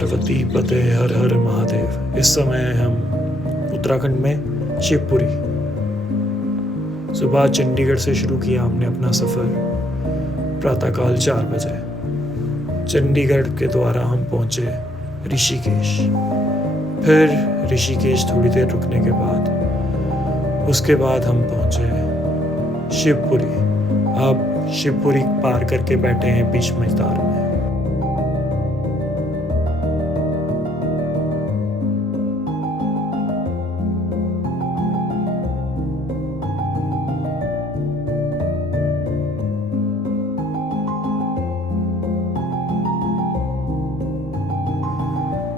पार्वती पते हर हर महादेव। इस समय हम उत्तराखंड में शिवपुरी। सुबह चंडीगढ़ से शुरू किया हमने अपना सफ़र प्रातःकाल 4 बजे। चंडीगढ़ के द्वारा हम पहुँचे ऋषिकेश। फिर ऋषिकेश थोड़ी देर रुकने के बाद उसके बाद हम पहुँचे शिवपुरी। अब शिवपुरी पार करके बैठे हैं बीच मैदान में।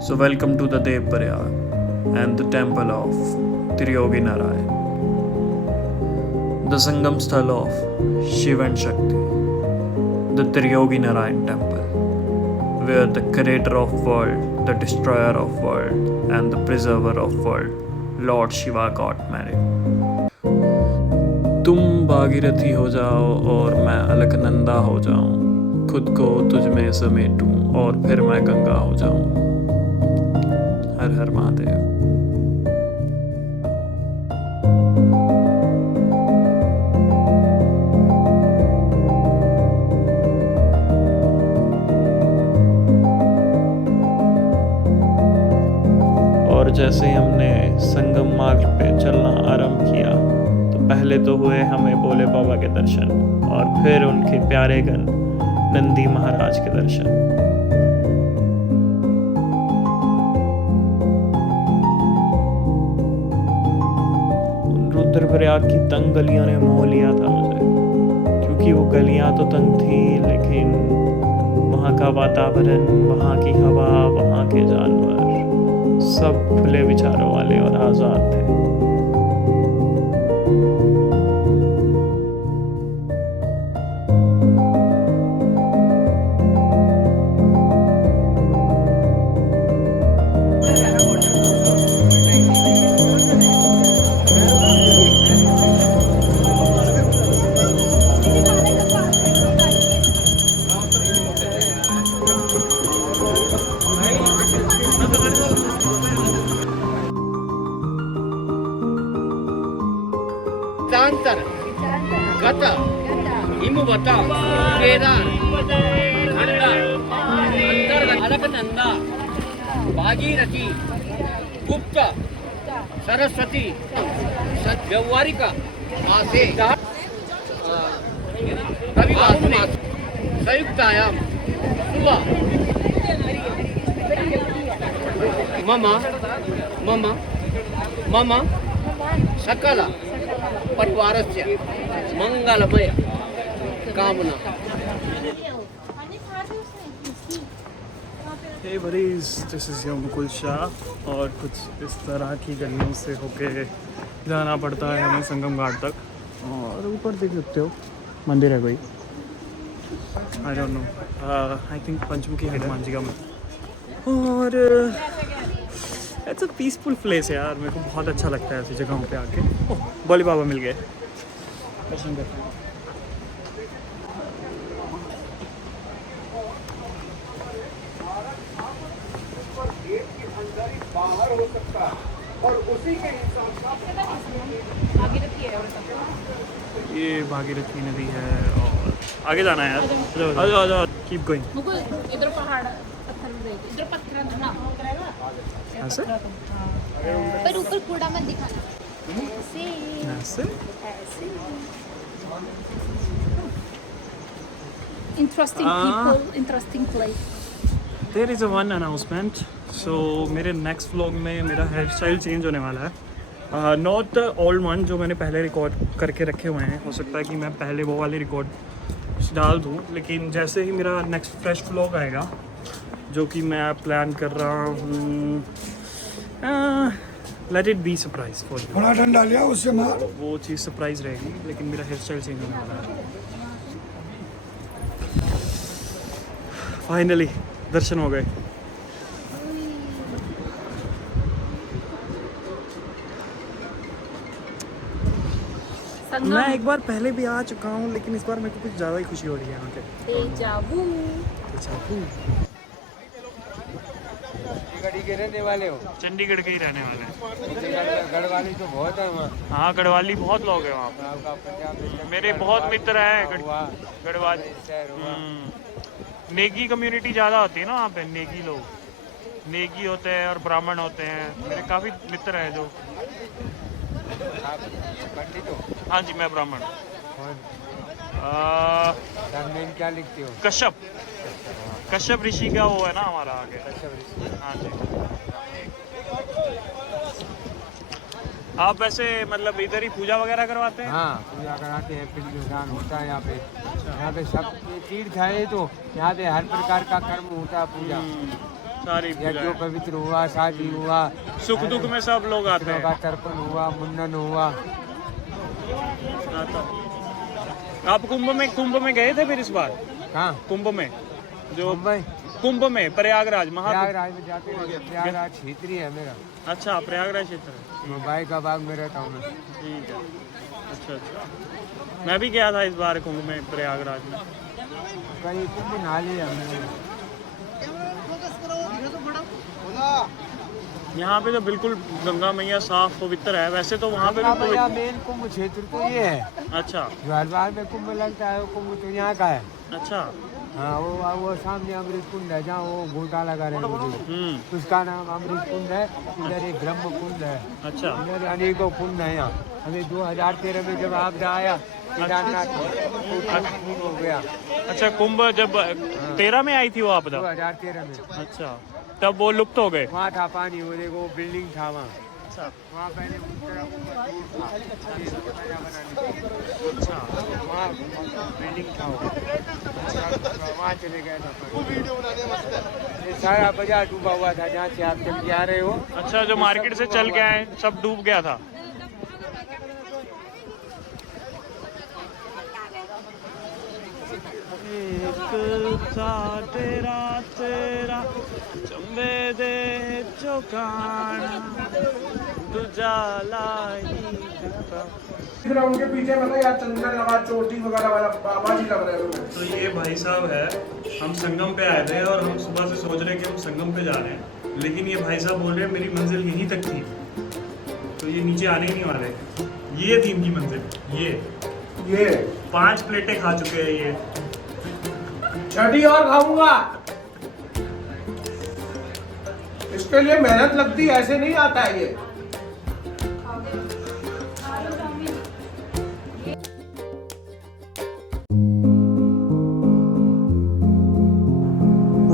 So welcome to the Dev Prayag and the temple of Triyogi Narayan, the Sangam Sthal of Shiv and Shakti, the Triyogi Narayan temple, where the creator of world, the destroyer of world and the preserver of world, Lord Shiva got married. तुम भागीरथी हो जाओ और मैं अलकनंदा हो जाऊं, खुद को तुझ में समेटूं और फिर मैं गंगा हो जाऊं। हर हर महादेव। और जैसे ही हमने संगम मार्ग पे चलना आरंभ किया तो पहले तो हुए हमें भोले बाबा के दर्शन और फिर उनके प्यारे गण नंदी महाराज के दर्शन। रुद्रप्रयाग की तंग गलियों ने मोह लिया था मुझे, क्योंकि वो गलियां तो तंग थी लेकिन वहाँ का वातावरण, वहाँ की हवा, वहाँ के जानवर सब खुले विचारों वाले और आज़ाद थे। गत हिमवत केदार खंड अंतर्गत अलकनंदा भागीरथी गुप्त सरस्वती व्यवहारिक मासे रविवासरे संयुक्तायां सुबह मम मम मम सकल परिवारस्य मंगलमय कामना। Hey buddies, this is your Mukul Shah और कुछ इस तरह की गलियों से होके जाना पड़ता है हमें संगम घाट तक। और ऊपर देख सकते हो मंदिर है कोई, I don't know, I think Panchmukhi Hanuman ji का मंदिर। और इट्स अ पीसफुल प्लेस है यार, मेरे को बहुत अच्छा लगता है ऐसी जगहों पे आके। ओह, भोले बाबा मिल गए, दर्शन करते हैं। ये भागीरथी नदी है और आगे जाना है यार। आ जाओ आ जाओ, कीप गोइंग। इधर पहाड़ पत्थर रहेगा, इधर पत्थर ना ऐसे पर ऊपर कूड़ा मत दिखाना। ऐसे interesting people, interesting place. There is a one announcement. So मेरे नेक्स्ट व्लॉग में मेरा हेयर स्टाइल चेंज होने वाला है। नॉट द ओल्ड वन जो मैंने पहले रिकॉर्ड करके रखे हुए हैं। हो सकता है कि मैं पहले वो वाले रिकॉर्ड डाल दूँ, लेकिन जैसे ही मेरा नेक्स्ट फ्रेश व्लॉग आएगा जो कि मैं प्लान कर रहा हूँ, let it be surprise for you. थोड़ा ठंडा लिया उससे मार। वो चीज़ सरप्राइज रहेगी, लेकिन मेरा हेयर स्टाइल चेंज होने वाला है। फाइनली दर्शन हो गए। मैं एक बार पहले भी आ चुका हूँ, लेकिन इस बार मेरे को कुछ ज़्यादा ही खुशी हो रही है यहाँ के। डेजा वू। के रहने वाले हो? चंडीगढ़ के ही रहने वाले हैं। गढ़वाली तो बहुत है वहाँ। हाँ, गढ़वाली बहुत लोग हैं वहाँ पे। आपका पंजाब में मेरे बहुत मित्र हैं हुआ, गढ़वाली। शहर हुआ। नेगी कम्युनिटी ज़्यादा होती है ना वहाँ पे, नेगी लोग, नेगी होते हैं और ब्राह्मण होते हैं। मेरे काफ़ी मित्र हैं जो। आप पंडित हो? हाँ जी, मैं ब्राह्मण हूँ। कौन? आ, सरनेम क्या लिखते हो? कश्यप, कश्यप ऋषि का वो है ना हमारा आगे। कश्यप ऋषि। हाँ जी। आप वैसे मतलब इधर ही पूजा वगैरह करवाते हैं? हाँ, पूजा कराते हैं, पिंडदान होता है यहाँ पे सब तीर्थ है, तो यहाँ पे हर प्रकार का कर्म होता है, पूजा सारी यज्ञ पूजा पवित्र हुआ, शादी हुआ, सुख दुख में सब लोग आते पितरों हैं। का तर्पण हुआ, मुंडन हुआ। आप कुंभ में गए थे फिर इस बार? हाँ, कुंभ में जो मुंबई कुंभ में प्रयागराज प्रयागराज में जाते हैं। प्रयागराज क्षेत्रीय है मेरा, अच्छा, प्रयागराज क्षेत्र। मुंबई का बाग में रहता हूँ मैं। ठीक है, अच्छा अच्छा। मैं भी गया था इस बार कुंभ में, प्रयागराज में। कहीं कुंभ नहा लिया हमने। यहाँ पे तो बिल्कुल गंगा मैया साफ पवित्र है। वैसे तो वहाँ पे भी भैया मेन कुंभ क्षेत्र तो ये है। अच्छा जो हरिद्वार में कुंभ लगता है, वो कुंभ तो यहाँ का है। अच्छा। हाँ, वो सामने अमृत कुंड है, जहाँ वो घोटाला कर रहे हैं, उसका नाम अमृत कुंड है। इधर एक ब्रह्म कुंड है। अच्छा इधर अनेकों कुंड है यहाँ। हमें 2013 में जब आपदा आया, केदारनाथ में हो गया। अच्छा, कुंभ जब 13 में आई थी वो आपदा? 2013 में। अच्छा, तब वो लुप्त हो गए। वहाँ था पानी, वो देखो बिल्डिंग था वहाँ। अच्छा वहाँ पहले उस तरफ अच्छा। वहाँ बिल्डिंग था, वहाँ चले गए था। ये सारा बाजार डूबा हुआ था, जहाँ से आप चल के आ रहे हो। अच्छा, जो मार्केट से चल के आए सब डूब गया था। एक था तेरा तेरा चंबे दे चौकाना दूजा लाई ग्राउंड के पीछे मतलब यार चंदन लगा, चोटी वगैरह वाला बाबा जी लग रहे हैं। तो ये भाई साहब है, हम संगम पे आए थे और हम सुबह से सोच रहे हैं कि हम संगम पे जा रहे हैं, लेकिन ये भाई साहब बोल रहे हैं मेरी मंजिल यहीं तक थी, तो ये नीचे आने ही नहीं वाले। ये थी इनकी मंजिल। ये 5 प्लेटें खा चुके हैं ये। छठी और खाऊंगा। इसके लिए मेहनत लगती है, ऐसे नहीं आता है ये।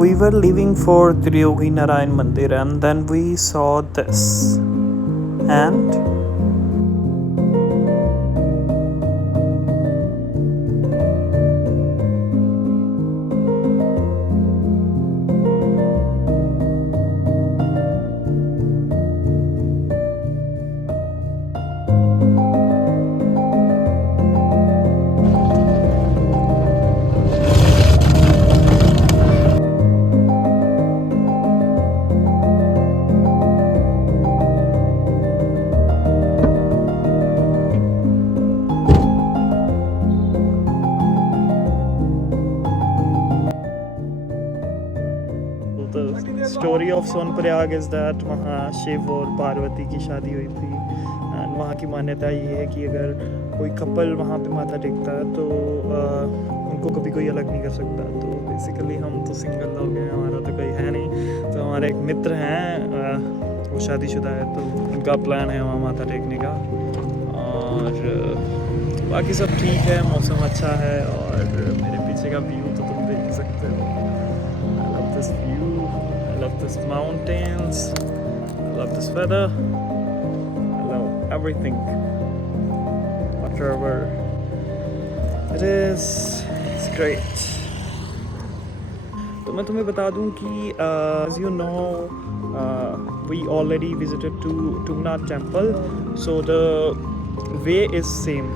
We were leaving for Triyogi Narayan Mandir and then we saw this. And story of Sonprayag is that वहाँ शिव और पार्वती की शादी हुई थी। एंड वहाँ की मान्यता ये है कि अगर कोई कपल वहाँ पे माथा टेकता है तो उनको कभी कोई अलग नहीं कर सकता। तो बेसिकली हम तो सिंगल लोग हैं, हमारा तो कोई है नहीं। तो हमारे एक मित्र हैं, वो शादीशुदा है, तो उनका प्लान है वहाँ माथा टेकने का। और बाकी सब ठीक है, मौसम अच्छा है और मेरे पीछे का व्यू तो तुम देख ही सकते हो। I love this view, I love this mountains, I love this weather, I love everything. Whatever it is, it's great. तो मैं तुम्हें बता दूं कि as you know we already visited to Tungnath temple, so the way is same.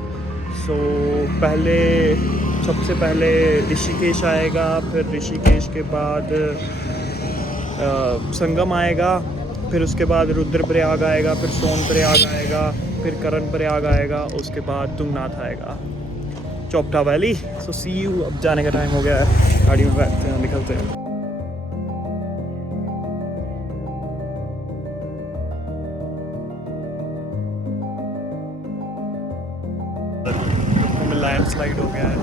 So सबसे पहले ऋषिकेश आएगा, फिर ऋषिकेश के बाद संगम आएगा, फिर उसके बाद रुद्रप्रयाग आएगा, फिर सोनप्रयाग आएगा, फिर कर्णप्रयाग आएगा, उसके बाद तुंगनाथ आएगा, Chopta valley. So see you. अब जाने का टाइम हो गया है, गाड़ी में बैठते हैं, निकलते हैं। लैंडस्लाइड हो गया है।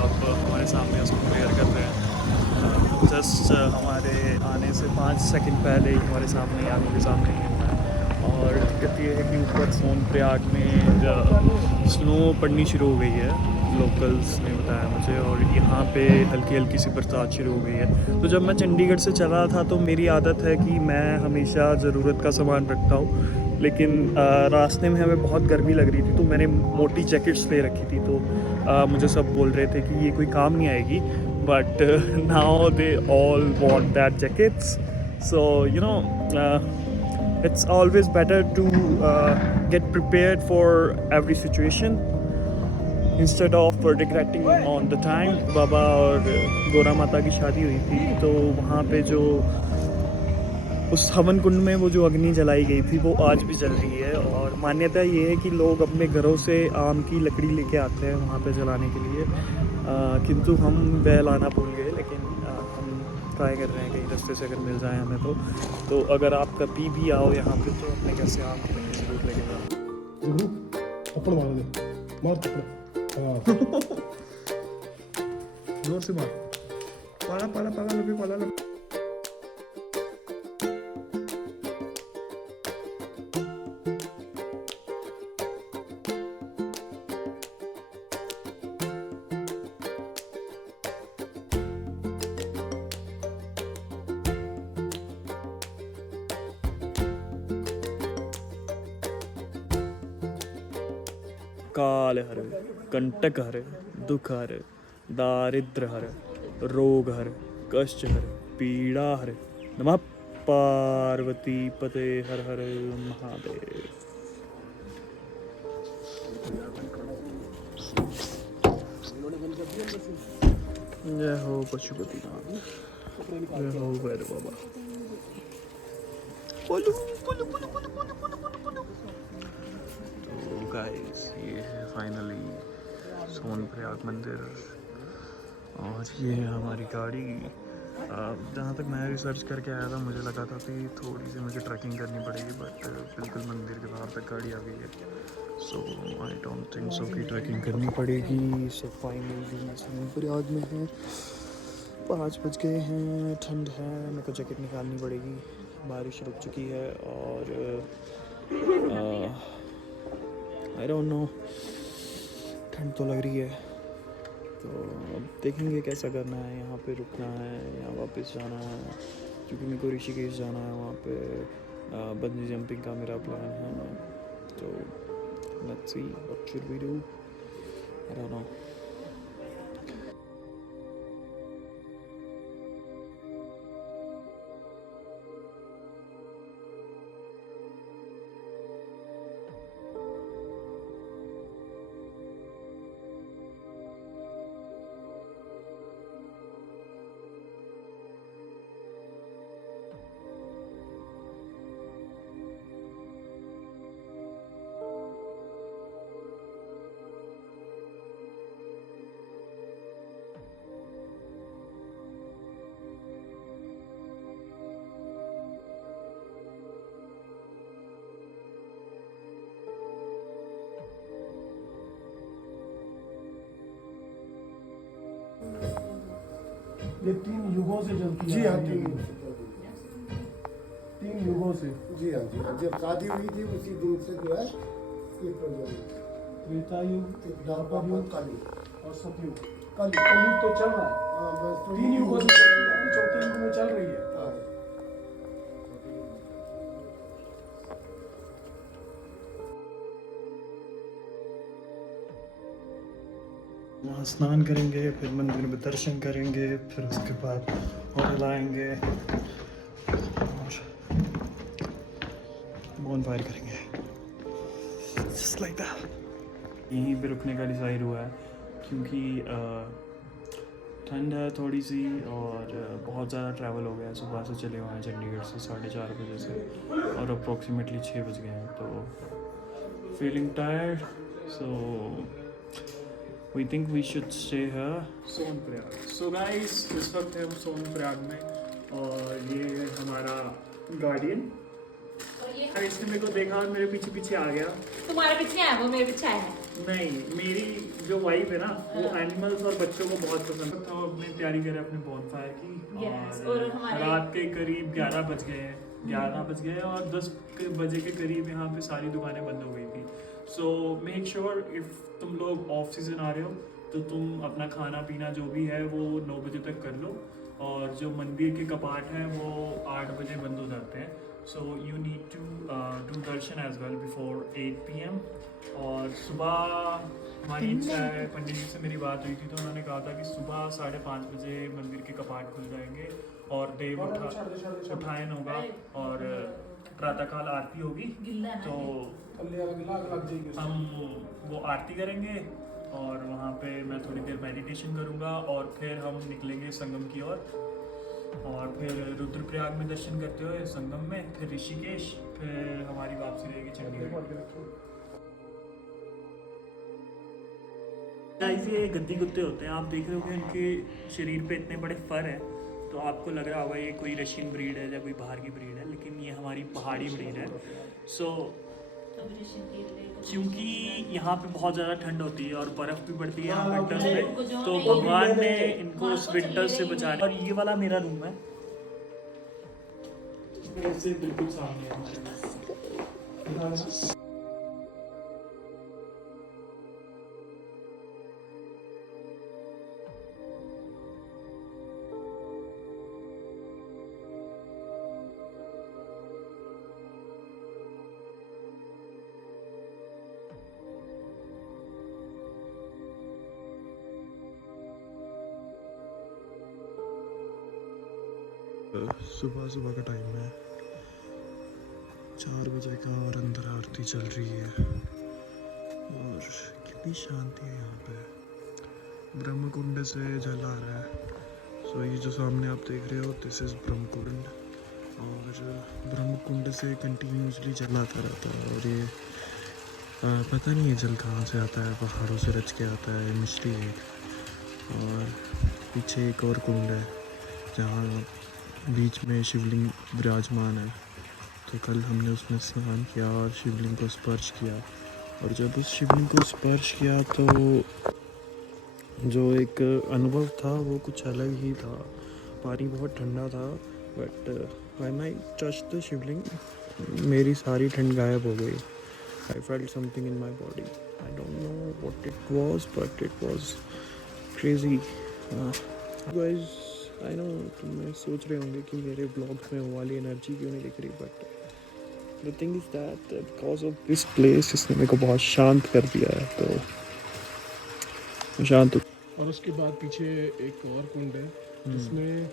अब हमारे सामने उसको क्लियर कर रहे हैं। जस्ट हमारे आने से 5 सेकंड पहले ही हमारे सामने आंखों के सामने ही हुआ है। और दिक्कत ये है कि ऊपर सोनप्रयाग में स्नो पड़नी शुरू हो गई है, लोकल्स ने बताया मुझे, और यहाँ पे हल्की हल्की सी बरसात शुरू हो गई है। तो जब मैं चंडीगढ़ से चला था तो मेरी आदत है कि मैं हमेशा ज़रूरत का सामान रखता हूँ, लेकिन रास्ते में हमें बहुत गर्मी लग रही थी तो मैंने मोटी जैकेट्स ले रखी थी। तो मुझे सब बोल रहे थे कि ये कोई काम नहीं आएगी, but now they all want that jackets. So you know it's always better to get prepared for every situation instead of regretting on the time। बाबा और गोरा माता की शादी हुई थी तो वहाँ पे जो उस हवन कुंड में वो जो अग्नि जलाई गई थी वो आज भी जल रही है। और मान्यता ये है कि लोग अपने घरों से आम की लकड़ी लेके आते हैं वहाँ पे जलाने के लिए, किंतु हम वह लाना भूल गए। लेकिन हम ट्राई कर रहे हैं कहीं रास्ते से अगर मिल जाए हमें तो अगर आप कभी भी आओ यहाँ पे तो अपने घर से आम की लकड़ी ज़रूर लेके जाओ। थप्पड़ मार दे, मार थप्पड़। हाँ जोर से मार। पाला पाला पाला लपे पाला लपे। काल हर, कंटक हर, दुख हर, दारिद्र हर, रोग हर, कष्ट हर, पीड़ा हर। नमः पार्वती पते हर हर महादेव। जय हो पशुपतिनाथ, जय हो भैरव बाबा। तो गाइस ये है फाइनली सोनप्रयाग मंदिर, और ये है हमारी गाड़ी। जहाँ तक मैं रिसर्च करके आया था मुझे लगा था कि थोड़ी सी मुझे ट्रैकिंग करनी पड़ेगी, बट बिल्कुल मंदिर के बाहर तक गाड़ी आ गई है। सो आई डोंट थिंक सो कि ट्रैकिंग करनी पड़ेगी। सो फाइनली सोनप्रयाग में है, 5 बज गए हैं, ठंड है, मेरे को जैकेट निकालनी पड़ेगी, बारिश रुक चुकी है और आई डोंट नो, ठंड तो लग रही है। तो अब देखेंगे कैसा करना है, यहाँ पे रुकना है या वापस जाना है, क्योंकि मेरे को ऋषिकेश जाना है, वहाँ पे बंजी जंपिंग का मेरा प्लान है। तो let's see what should we do, I don't know. ये 3 युगों से चलती है। जी हाँ, 3 युगों से। जी हाँ जी हाँ, जब शादी हुई थी उसी दिन से जो है ये प्रज्वलित। त्रेता युग, द्वापर युग काली और सतयुग। काली कलयुग तो चल रहा है, हाँ बस तो 3 युगों से चल रही है, अभी चौथे युग में चल रही है। हाँ। वहाँ स्नान करेंगे, फिर मंदिर में दर्शन करेंगे, फिर उसके बाद होटल आएंगे और बॉनफायर करेंगे, जस्ट लाइक दैट। यहीं पे रुकने का डिसाइड हुआ है क्योंकि ठंड है थोड़ी सी और बहुत ज़्यादा ट्रैवल हो गया है। सुबह से चले हुए हैं चंडीगढ़ से 4:30 बजे से और अप्रॉक्सीमेटली 6 बज गए हैं, तो feeling tired, so we think we should stay here. Sonprayag. So guys इस वक्त है हम सोनप्रयाग में और ये है हमारा गार्डियन। और ये अरे इसने मेरे को देखा और मेरे पीछे पीछे आ गया। तुम्हारे पीछे आया वो मेरे पीछे आया है। नहीं, मेरी जो वाइफ है ना वो एनिमल्स और बच्चों को बहुत पसंद है। तो अपनी तैयारी करें अपने बॉनफायर की। Yes, और हमारे- रात के करीब 11 बज गए हैं। 11 बज गए और 10 बजे के करीब यहाँ पे सारी दुकानें बंद हो गई थी। सो मेक श्योर इफ तुम लोग ऑफ सीजन आ रहे हो तो तुम अपना खाना पीना जो भी है वो 9 बजे तक कर लो। और जो मंदिर के कपाट हैं वो 8 बजे बंद हो जाते हैं। So you need to do darshan as well before 8 PM। और सुबह हमारी इच्छा है, पंडित जी से मेरी बात हुई थी तो उन्होंने कहा था कि सुबह 5:30 बजे मंदिर के कपाट खुल जाएंगे और देव उठायन होगा और प्रातःकाल आरती होगी। तो हम वो आरती करेंगे और वहाँ पे मैं थोड़ी देर मेडिटेशन करूँगा और फिर हम निकलेंगे संगम की ओर और फिर रुद्रप्रयाग में दर्शन करते हुए संगम में फिर ऋषिकेश, फिर हमारी वापसी रहेगी चंडीगढ़। गाइस ये गद्दी कुत्ते होते हैं, आप देख रहे हो कि इनके शरीर पे इतने बड़े फर हैं तो आपको लग रहा होगा ये कोई रशियन ब्रीड है या कोई बाहर की ब्रीड है, लेकिन ये हमारी पहाड़ी ब्रीड है। सो क्योंकि यहाँ पे बहुत ज़्यादा ठंड होती है और बर्फ़ भी पड़ती है यहाँ विंटर्स में, तो भगवान ने इनको उस विंटर्स से बचाया। और ये वाला मेरा रूम है, ऐसे बिल्कुल सामने है हमारे। सुबह सुबह का टाइम है, 4 बजे का और अंदर आरती चल रही है और कितनी शांति है यहाँ पे। ब्रह्मकुंड से जल आ रहा है। सो ये जो सामने आप देख रहे हो दिस इज़ ब्रह्मकुंड और ब्रह्मकुंड से कंटिन्यूसली जल आता रहता है। और ये पता नहीं ये जल कहाँ से आता है, पहाड़ों से रच के आता है मिस्टी है। और पीछे एक और कुंड है जहाँ बीच में शिवलिंग विराजमान है। तो कल हमने उसमें स्नान किया और शिवलिंग को स्पर्श किया और जब उस शिवलिंग को स्पर्श किया तो जो एक अनुभव था वो कुछ अलग ही था। पानी बहुत ठंडा था but when I touch the Shivling मेरी सारी ठंड गायब हो गई। I felt something in my body, I don't know what it was but it was crazy. Guys I know तुम सोच रहे होंगे कि मेरे ब्लॉग्स में वो वाली एनर्जी क्यों नहीं दिख रही, but the thing is that because of this place इसने मेरे को बहुत शांत कर दिया है। तो शांत। और उसके बाद पीछे एक और कुंड है जिसमें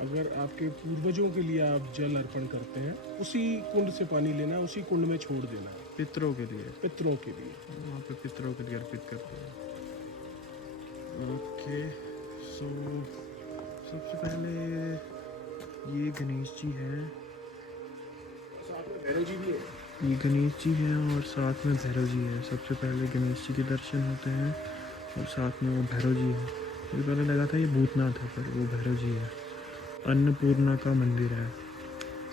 अगर आपके पूर्वजों के लिए आप जल अर्पण करते हैं उसी कुंड से पानी लेना है, उसी कुंड में छोड़ देना है। पितरों के लिए, पितरों के लिए वहाँ पे पितरों के लिए अर्पित करते हैं। ओके सो सबसे पहले ये गणेश जी हैं, साथ में भैरव जी भी है। ये गणेश जी हैं और साथ में भैरव जी है। सबसे पहले गणेश जी के दर्शन होते हैं और साथ में वो भैरव जी है। मुझे पहले लगा था ये भूतनाथ है पर वो भैरव जी है। अन्नपूर्णा का मंदिर है।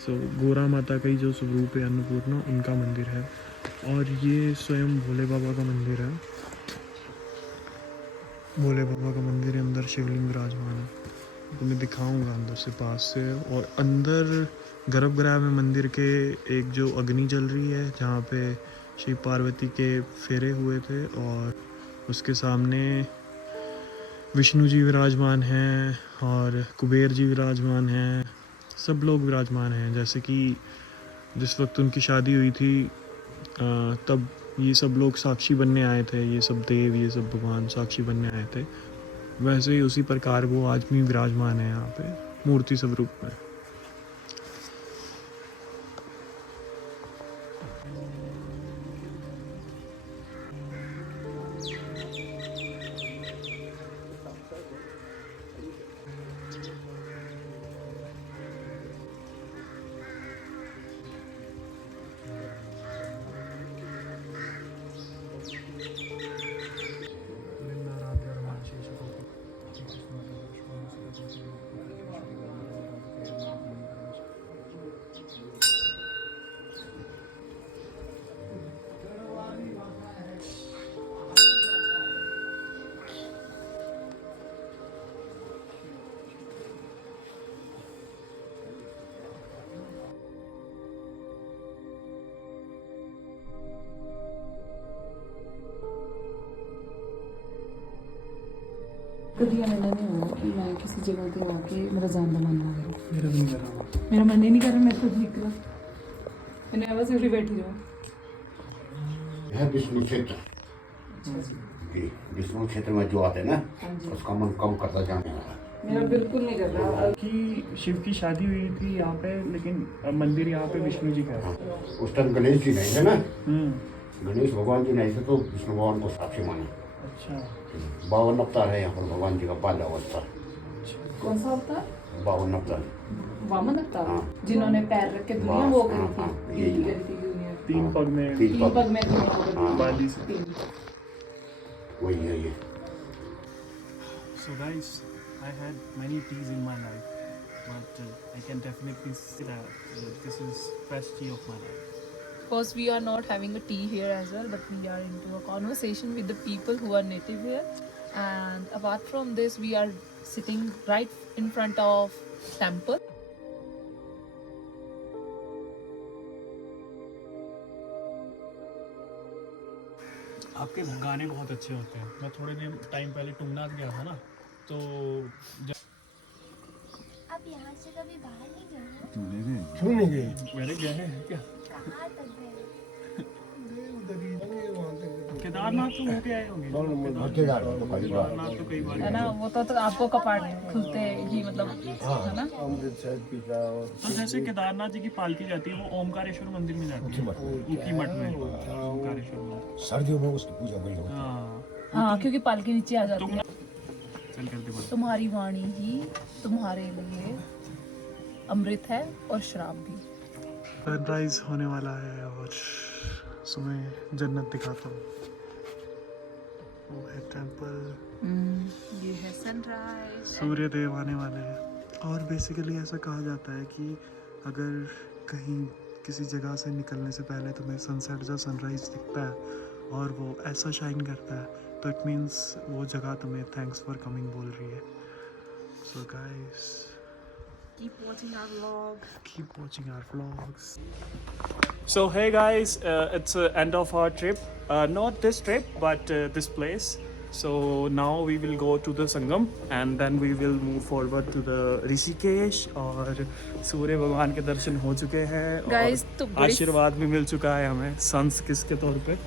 सो गोरा माता का ही जो स्वरूप है अन्नपूर्णा उनका मंदिर है। और ये स्वयं भोले बाबा का मंदिर है। भोले बाबा का मंदिर है, अंदर शिवलिंग विराजमान है। तो मैं दिखाऊंगा अंदर से पास से। और अंदर गर्भगृह में मंदिर के एक जो अग्नि जल रही है जहाँ पे शिव पार्वती के फेरे हुए थे और उसके सामने विष्णु जी विराजमान हैं और कुबेर जी विराजमान हैं, सब लोग विराजमान हैं। जैसे कि जिस वक्त उनकी शादी हुई थी तब ये सब लोग साक्षी बनने आए थे, ये सब देव ये सब भगवान साक्षी बनने आए थे, वैसे ही उसी प्रकार वो आज भी विराजमान है यहाँ पे मूर्ति स्वरूप में। कभी मैंने नहीं हुआ कि मैं किसी जगह पे आके मेरा जान मन ना करूँ। मेरा भी नहीं कर रहा। मेरा मन ही नहीं कर रहा, मैं खुद निकला, मैंने बस उठी बैठी हूँ। है विष्णु क्षेत्र जी, विष्णु क्षेत्र में जो आते हैं ना उसका मन कम करता जाने वाला। मेरा बिल्कुल नहीं कर रहा। कि शिव की शादी हुई थी यहाँ पे, लेकिन मंदिर यहाँ पे विष्णु जी का है। उस टाइम गणेश जी नहीं थे ना, हम्म। गणेश भगवान जी नहीं थे तो विष्णु भगवान को साक्षी माने। अच्छा। 52 अवतार है यहाँ पर भगवान जी का बाल अवस्था। कौन सा अवतार? 52 अवतार। वामन अवतार, हाँ। जिन्होंने पैर रख के दुनिया वो करी हाँ, थी, यही करी थी दुनिया। तीन पग में, तीन तीन पग में दुनिया को हाँ। बाली से। तीन। वही है ये। So guys, I had many teas in my life, but I can definitely say that this is best tea of my life. Of course, we are not having a tea here as well, but we are into a conversation with the people who are native here. And apart from this, we are sitting right in front of temple. आपके गाने बहुत अच्छे होते हैं। मैं थोड़े दिन time पहले टुंगनाथ गया था ना, तो आप यहाँ से कभी बाहर नहीं गए हो? क्यों नहीं गए? मेरे गए हैं क्या? कहाँ तक गए? केदारनाथ तो होके आए होंगे। केदारनाथ तो कई बार है ना, वो तो आपको कपाट खुलते ही मतलब है ना। तो जैसे केदारनाथ जी की पालकी जाती है वो ओमकारेश्वर मंदिर में जाती है, ऊखी मठ में ओमकारेश्वर में। सर्दियों में उसकी पूजा करी जाती है। हाँ, हाँ, क्योंकि पालकी नीचे आ जाती है। चल करते बोल। तुम्हारी वाणी ही तुम्हारे लिए अमृत है और शराब भी। सनराइज होने वाला है और सुबह जन्नत दिखाता हूँ। वो है टेम्पल, ये है सनराइज। सूर्य देव आने वाले हैं। और बेसिकली ऐसा कहा जाता है कि अगर कहीं किसी जगह से निकलने से पहले तुम्हें सनसेट या सनराइज दिखता है और वो ऐसा शाइन करता है तो इट मीन्स वो जगह तुम्हें थैंक्स फॉर कमिंग बोल रही है। So guys, Keep watching our vlog. keep watching our vlogs. So hey guys, it's end of our trip. Not this trip, but this place. So now we will go to the Sangam and then we will move forward to the Rishikesh. और सूर्य भगवान के दर्शन हो चुके हैं Guys, और तो बड़ी आशीर्वाद भी मिल चुका है हमें संस किस के तौर पे।